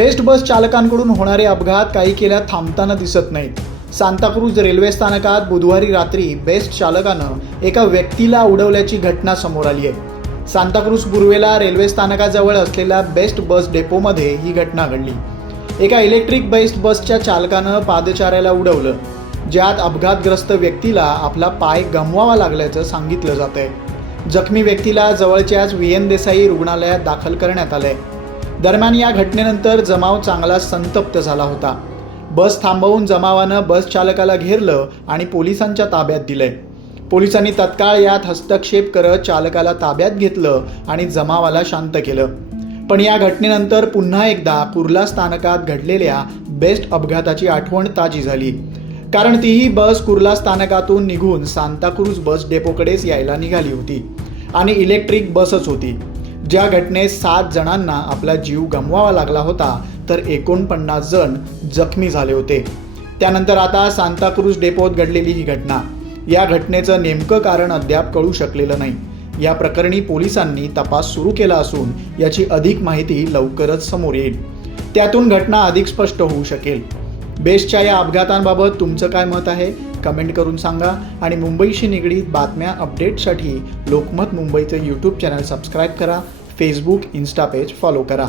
Best बस चालकांकडून होणारे अपघात काही केल्या थांबताना दिसत नाहीत. सांताक्रूज रेल्वे स्थानकात बुधवारी रात्री बेस्ट चालकानं एका व्यक्तीला उडवल्याची घटना समोर आली आहे. सांताक्रूज पूर्वेला रेल्वे स्थानकाजवळ असलेल्या बेस्ट बस डेपोमध्ये ही घटना घडली. एका इलेक्ट्रिक बेस्ट बसच्या चालकानं पादचाऱ्याला उडवलं. ज्यात अपघातग्रस्त व्यक्तीला आपला पाय गमवावा लागल्याचं सांगितलं जात आहे जखमी व्यक्तीला जवळच्याच व्ही एन देसाई रुग्णालयात दाखल करण्यात आलंय. दरम्यान या घटनेनंतर जमाव चांगला संतप्त झाला होता. बस थांबवून जमावानं बस चालकाला घेरलं आणि पोलिसांच्या ताब्यात दिलंय पोलिसांनी तत्काळ यात हस्तक्षेप करत चालकाला ताब्यात घेतलं आणि जमावाला शांत केलं. पण या घटनेनंतर पुन्हा एकदा कुर्ला स्थानकात घडलेल्या बेस्ट अपघाताची आठवण ताजी झाली. कारण तीही बस कुर्ला स्थानकातून निघून सांताक्रूज बस डेपोकडेच यायला निघाली होती आणि इलेक्ट्रिक बसच होती. ज्या घटनेत सात जणांना आपला जीव गमवावा लागला होता तर एकोणपन्नास जण जखमी झाले होते. त्यानंतर आता सांताक्रूज डेपोत घडलेली ही घटना. या घटनेचं नेमकं कारण अद्याप कळू शकलेलं नाही. या प्रकरणी पोलिसांनी तपास सुरू केला असून याची अधिक माहिती लवकरच समोर येईल. त्यातून घटना अधिक स्पष्ट होऊ शकेल. बेस्टच्या या अपघातांबाबत तुमचं काय मत आहे? कमेंट करून सांगा आणि मुंबईशी निगडीत बातम्या अपडेटसाठी लोकमत मुंबईचं यूट्यूब चॅनल सबस्क्राईब करा. फेसबुक इन्स्टा पेज फॉलो करा.